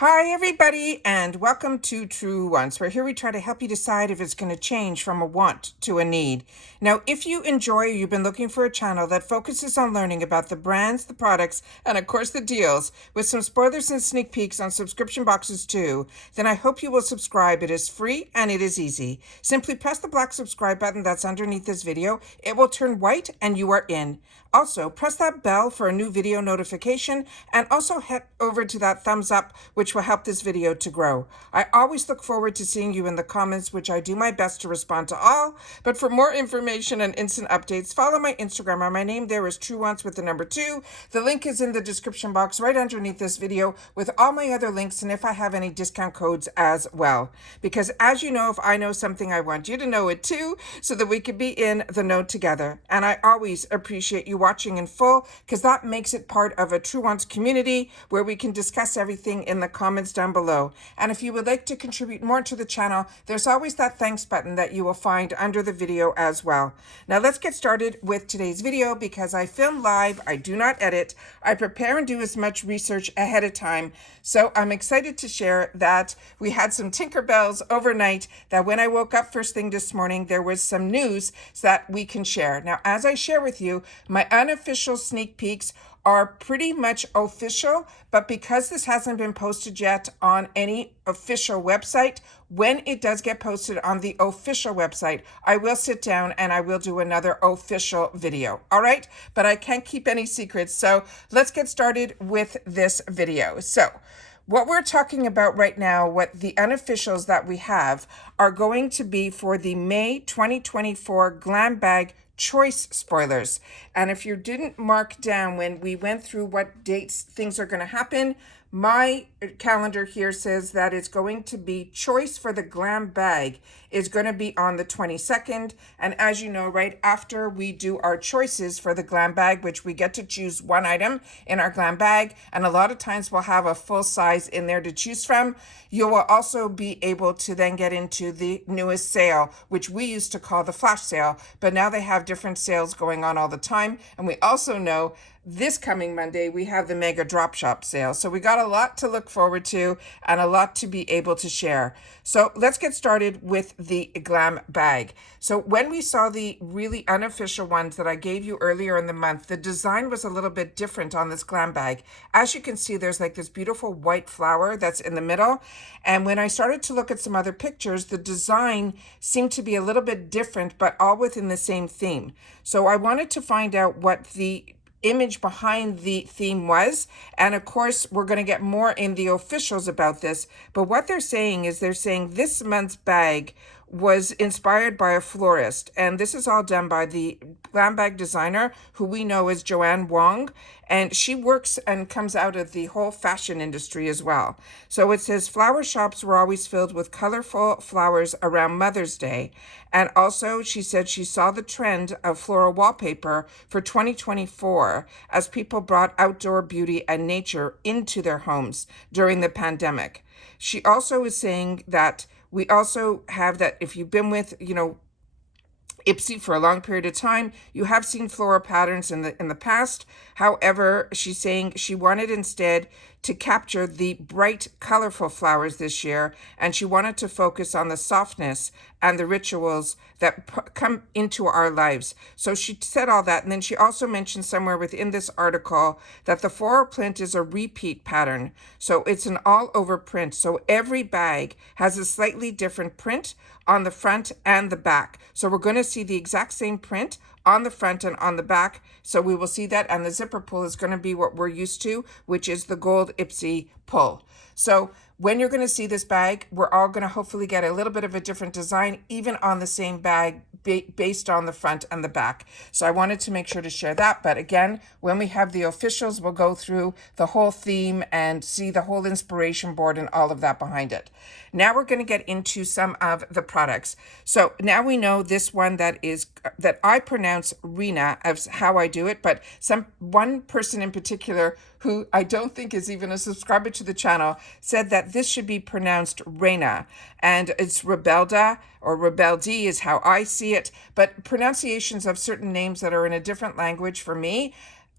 Hi everybody and welcome to Truewants, where here we try to help you decide if it's going to change from a want to a need. Now, if you enjoy or you've been looking for a channel that focuses on learning about the brands, the products, and of course the deals, with some spoilers and sneak peeks on subscription boxes too, then I hope you will subscribe. It is free and it is easy. Simply press the black subscribe button that's underneath this video. It will turn white and you are in. Also, press that bell for a new video notification and also head over to that thumbs up, which will help this video to grow. I always look forward to seeing you in the comments, which I do my best to respond to all. But for more information and instant updates, follow my Instagram. My name there is Truewants with the number 2. The link is in the description box right underneath this video with all my other links and if I have any discount codes as well. Because as you know, if I know something, I want you to know it too, so that we could be in the know together. And I always appreciate you watching in full, because that makes it part of a Truewants community where we can discuss everything in the comments down below. And if you would like to contribute more to the channel, there's always that thanks button that you will find under the video as well. Now let's get started with today's video. Because I film live, I do not edit, I prepare and do as much research ahead of time. So I'm excited to share that we had some Tinkerbells overnight, that when I woke up first thing this morning, there was some news that we can share. Now, as I share with you, my unofficial sneak peeks are pretty much official, but because this hasn't been posted yet on any official website, when it does get posted on the official website, I will sit down and I will do another official video. All right, but I can't keep any secrets. So let's get started with this video. So what we're talking about right now, what the unofficials that we have are going to be for the May 2024 Glam Bag choice spoilers. And if you didn't mark down when we went through what dates things are going to happen, my calendar here says that it's going to be choice for the Glam Bag is going to be on the 22nd. And as you know, right after we do our choices for the Glam Bag, which we get to choose one item in our Glam Bag, and a lot of times we'll have a full size in there to choose from, you will also be able to then get into the newest sale, which we used to call the flash sale, but now they have different sales going on all the time. And we also know this coming Monday, we have the mega drop shop sale. So we got a lot to look forward to and a lot to be able to share. So let's get started with the Glam Bag. So when we saw the really unofficial ones that I gave you earlier in the month, the design was a little bit different on this Glam Bag. As you can see, there's like this beautiful white flower that's in the middle. And when I started to look at some other pictures, the design seemed to be a little bit different, but all within the same theme. So I wanted to find out what the image behind the theme was, and of course we're going to get more in the officials about this, but what they're saying is they're saying this month's bag was inspired by a florist, and this is all done by the Glam Bag designer who we know as Joanne Wong, and she works and comes out of the whole fashion industry as well. So it says flower shops were always filled with colorful flowers around Mother's Day, and also she said she saw the trend of floral wallpaper for 2024 as people brought outdoor beauty and nature into their homes during the pandemic. She also is saying that we also have that if you've been with, IPSY for a long period of time, you have seen floral patterns in the past. However, she's saying she wanted instead to capture the bright, colorful flowers this year, and she wanted to focus on the softness and the rituals that come into our lives. So she said all that, and then she also mentioned somewhere within this article that the floral print is a repeat pattern. So it's an all-over print. So every bag has a slightly different print on the front and the back. So we're going to see the exact same print on the front and on the back. So we will see that, and the zipper pull is going to be what we're used to, which is the gold IPSY pull. So when you're going to see this bag, we're all going to hopefully get a little bit of a different design, even on the same bag, based on the front and the back. So I wanted to make sure to share that. But again, when we have the officials, we'll go through the whole theme and see the whole inspiration board and all of that behind it. Now we're going to get into some of the products. So now we know this one that I pronounce Rena as how I do it, but one person in particular who I don't think is even a subscriber to the channel said that this should be pronounced Reina, and it's Rebelda or Rebeldi is how I see it, but pronunciations of certain names that are in a different language for me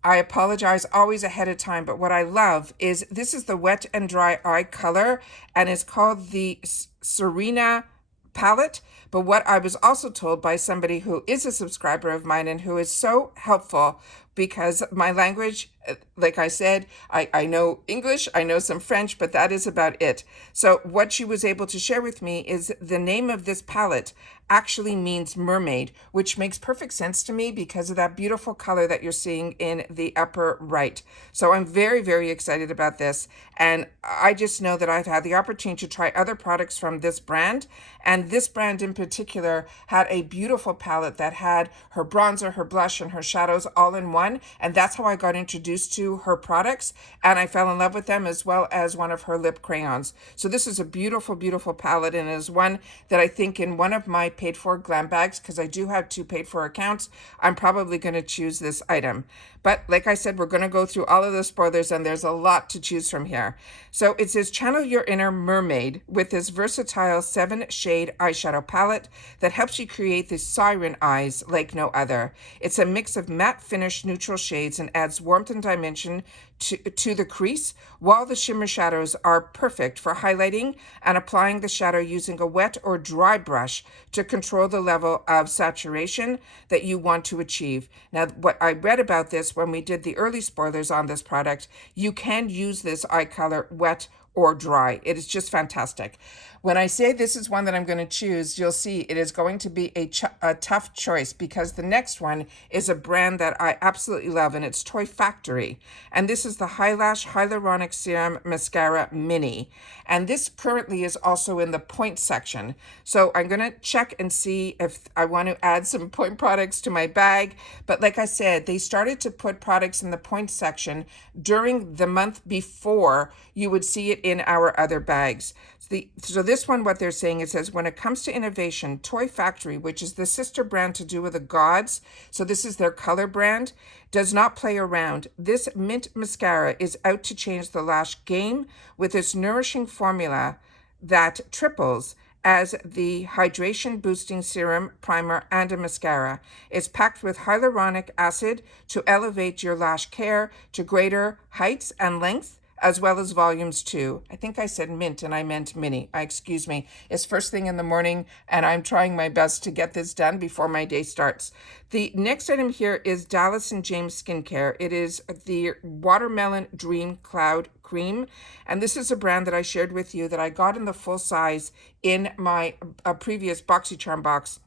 I apologize always ahead of time, but what I love is this is the Wet and Dry Eye color, and it's called the Serena palette. But what I was also told by somebody who is a subscriber of mine and who is so helpful, because my language, like I said, I know English, I know some French, but that is about it. So what she was able to share with me is the name of this palette actually means mermaid, which makes perfect sense to me because of that beautiful color that you're seeing in the upper right. So I'm very, very excited about this. And I just know that I've had the opportunity to try other products from this brand. And this brand in particular had a beautiful palette that had her bronzer, her blush, and her shadows all in one. And that's how I got introduced to her products. And I fell in love with them, as well as one of her lip crayons. So this is a beautiful, beautiful palette, and is one that I think in one of my paid for Glam bags, because I do have 2 paid for accounts, I'm probably going to choose this item. But like I said, we're going to go through all of the spoilers, and there's a lot to choose from here. So it says, channel your inner mermaid with this versatile 7-shade eyeshadow palette that helps you create the siren eyes like no other. It's a mix of matte finish neutral shades and adds warmth and dimension to the crease, while the shimmer shadows are perfect for highlighting and applying the shadow using a wet or dry brush to control the level of saturation that you want to achieve. Now, what I read about this when we did the early spoilers on this product, you can use this eye color wet or dry. It is just fantastic. When I say this is one that I'm going to choose, you'll see it is going to be a tough choice, because the next one is a brand that I absolutely love, and it's Toy Factory. And this is the Highlash Hyaluronic Serum Mascara Mini. And this currently is also in the point section. So I'm going to check and see if I want to add some point products to my bag. But like I said, they started to put products in the point section during the month before you would see it in our other bags. So this one, what they're saying, it says, when it comes to innovation, Toy Factory, which is the sister brand to Do with the Gods, so this is their color brand, does not play around. This mint mascara is out to change the lash game with its nourishing formula that triples as the hydration boosting serum, primer, and a mascara. It's packed with hyaluronic acid to elevate your lash care to greater heights and length, as well as volumes too. I think I said mint and I meant mini. Excuse me. It's first thing in the morning, and I'm trying my best to get this done before my day starts. The next item here is Dallas & James Skincare. It is the Watermelon Dream Cloud Cream, and this is a brand that I shared with you that I got in the full size in my previous BoxyCharm box.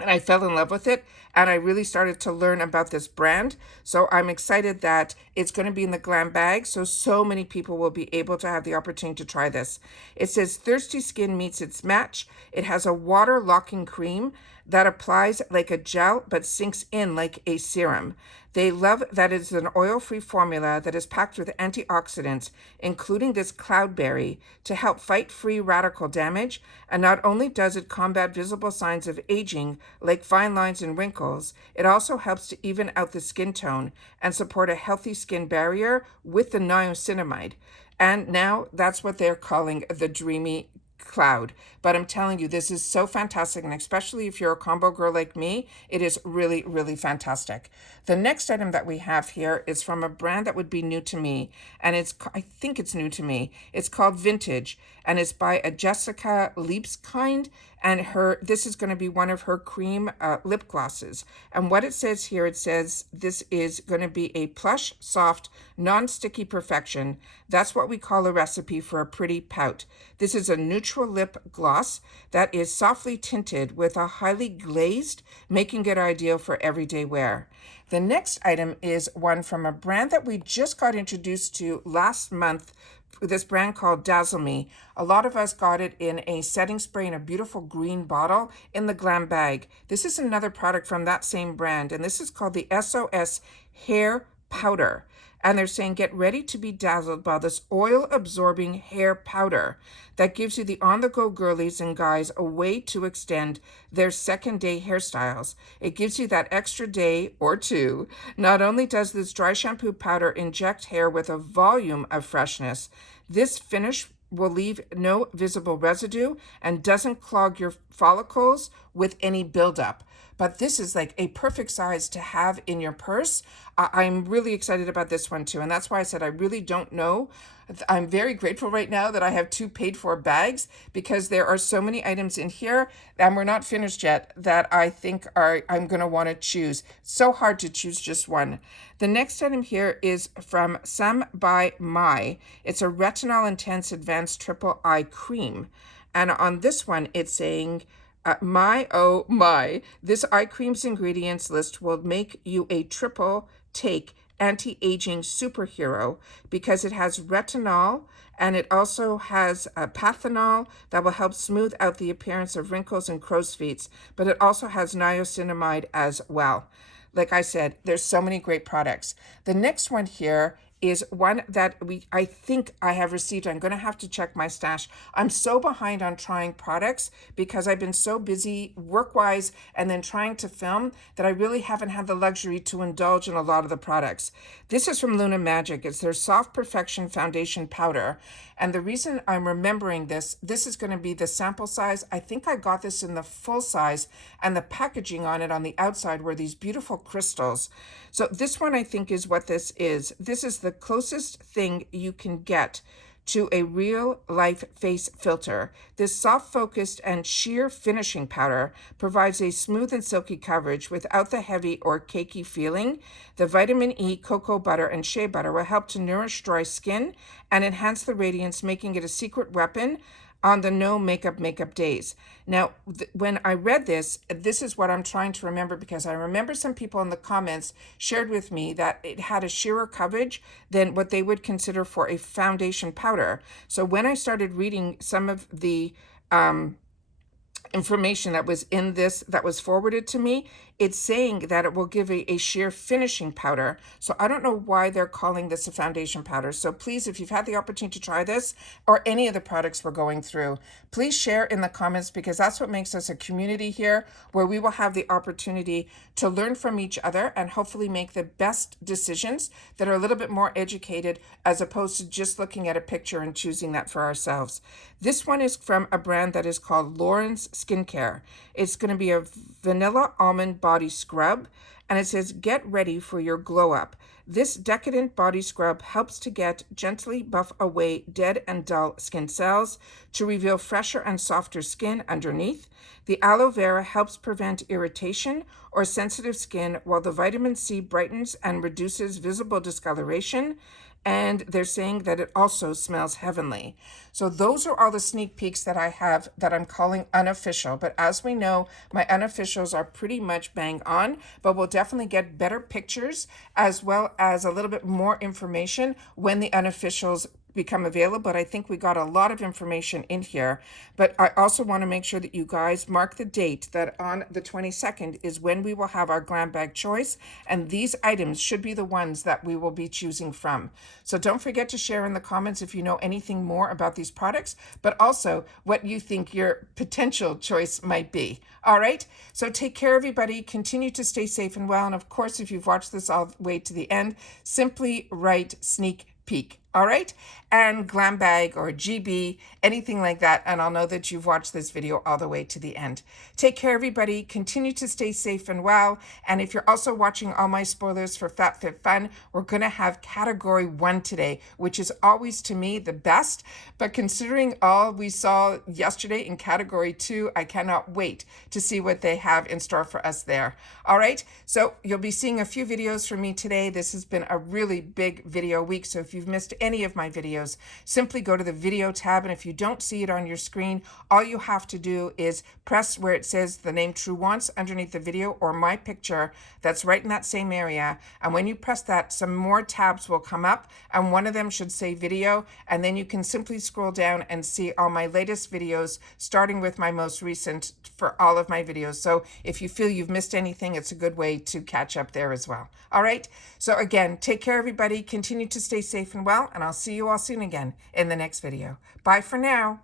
And I fell in love with it, and I really started to learn about this brand. So I'm excited that it's going to be in the Glam bag, so many people will be able to have the opportunity to try this. It says thirsty skin meets its match. It has a water locking cream that applies like a gel but sinks in like a serum. They love that it's an oil-free formula that is packed with antioxidants, including this cloudberry, to help fight free radical damage. And not only does it combat visible signs of aging, like fine lines and wrinkles, it also helps to even out the skin tone and support a healthy skin barrier with the niacinamide. And now that's what they're calling the Dreamy Cloud. But I'm telling you, this is so fantastic, and especially if you're a combo girl like me, it is really, really fantastic. The next item that we have here is from a brand that would be new to me, and I think it's new to me. It's called Vintage, and it's by a Jessica Liebskind, and this is going to be one of her cream lip glosses. And what it says here, it says this is going to be a plush, soft, non-sticky perfection. That's what we call a recipe for a pretty pout. This is a neutral lip gloss that is softly tinted with a highly glazed, making it ideal for everyday wear. The next item is one from a brand that we just got introduced to last month, this brand called Dazzle Me. A lot of us got it in a setting spray in a beautiful green bottle in the Glam bag. This is another product from that same brand, and this is called the SOS Hair Powder. And they're saying, get ready to be dazzled by this oil-absorbing hair powder that gives you the on-the-go girlies and guys a way to extend their second-day hairstyles. It gives you that extra day or two. Not only does this dry shampoo powder inject hair with a volume of freshness, this finish will leave no visible residue and doesn't clog your follicles with any buildup. But this is like a perfect size to have in your purse. I'm really excited about this one too. And that's why I said I really don't know. I'm very grateful right now that I have 2 paid for bags, because there are so many items in here, and we're not finished yet, that I think I'm going to want to choose. So hard to choose just one. The next item here is from Some by My. It's a Retinol Intense Advanced Triple Eye Cream. And on this one, it's saying, oh my, this eye cream's ingredients list will make you a triple take anti-aging superhero, because it has retinol and it also has pathanol that will help smooth out the appearance of wrinkles and crow's feet, but it also has niacinamide as well. Like I said, there's so many great products. The next one here is one that I think I have received. I'm going to have to check my stash. I'm so behind on trying products because I've been so busy work-wise and then trying to film that I really haven't had the luxury to indulge in a lot of the products. This is from Luna Magic. It's their Soft Perfection Foundation Powder. And the reason I'm remembering this is going to be the sample size. I think I got this in the full size, and the packaging on it on the outside were these beautiful crystals. So this one I think is what this is. This is the closest thing you can get to a real life face filter. This soft focused and sheer finishing powder provides a smooth and silky coverage without the heavy or cakey feeling. The vitamin E, cocoa butter, and shea butter will help to nourish dry skin and enhance the radiance, making it a secret weapon on the no makeup days. Now, when I read this is what I'm trying to remember, because I remember some people in the comments shared with me that it had a sheerer coverage than what they would consider for a foundation powder. So when I started reading some of the information that was in this, that was forwarded to me, it's saying that it will give a sheer finishing powder. So I don't know why they're calling this a foundation powder. So please, if you've had the opportunity to try this or any of the products we're going through, please share in the comments, because that's what makes us a community here, where we will have the opportunity to learn from each other and hopefully make the best decisions that are a little bit more educated, as opposed to just looking at a picture and choosing that for ourselves. This one is from a brand that is called Lauren's Skincare. It's going to be a vanilla almond body scrub, and it says, get ready for your glow up. This decadent body scrub helps to gently buff away dead and dull skin cells to reveal fresher and softer skin underneath. The aloe vera helps prevent irritation or sensitive skin, while the vitamin C brightens and reduces visible discoloration. And they're saying that it also smells heavenly. So those are all the sneak peeks that I have that I'm calling unofficial. But as we know, my unofficials are pretty much bang on, but we'll definitely get better pictures as well as a little bit more information when the unofficials become available. But I think we got a lot of information in here. But I also want to make sure that you guys mark the date that on the 22nd is when we will have our Glam Bag choice, and these items should be the ones that we will be choosing from. So don't forget to share in the comments if you know anything more about these products, but also what you think your potential choice might be. All right, so take care, everybody. Continue to stay safe and well. And of course, if you've watched this all the way to the end, simply write sneak peek. All right, and Glam Bag or GB, anything like that, and I'll know that you've watched this video all the way to the end. Take care, everybody. Continue to stay safe and well. And if you're also watching all my spoilers for FabFitFun, we're going to have category 1 today, which is always, to me, the best. But considering all we saw yesterday in category 2, I cannot wait to see what they have in store for us there. All right, so you'll be seeing a few videos from me today. This has been a really big video week, so if you've missed any of my videos, simply go to the video tab, and if you don't see it on your screen, all you have to do is press where it says the name Truewants underneath the video, or my picture that's right in that same area. And when you press that, some more tabs will come up, and one of them should say video, and then you can simply scroll down and see all my latest videos, starting with my most recent for all of my videos. So if you feel you've missed anything, it's a good way to catch up there as well. All right, so again, take care, everybody. Continue to stay safe and well, and I'll see you all soon again in the next video. Bye for now.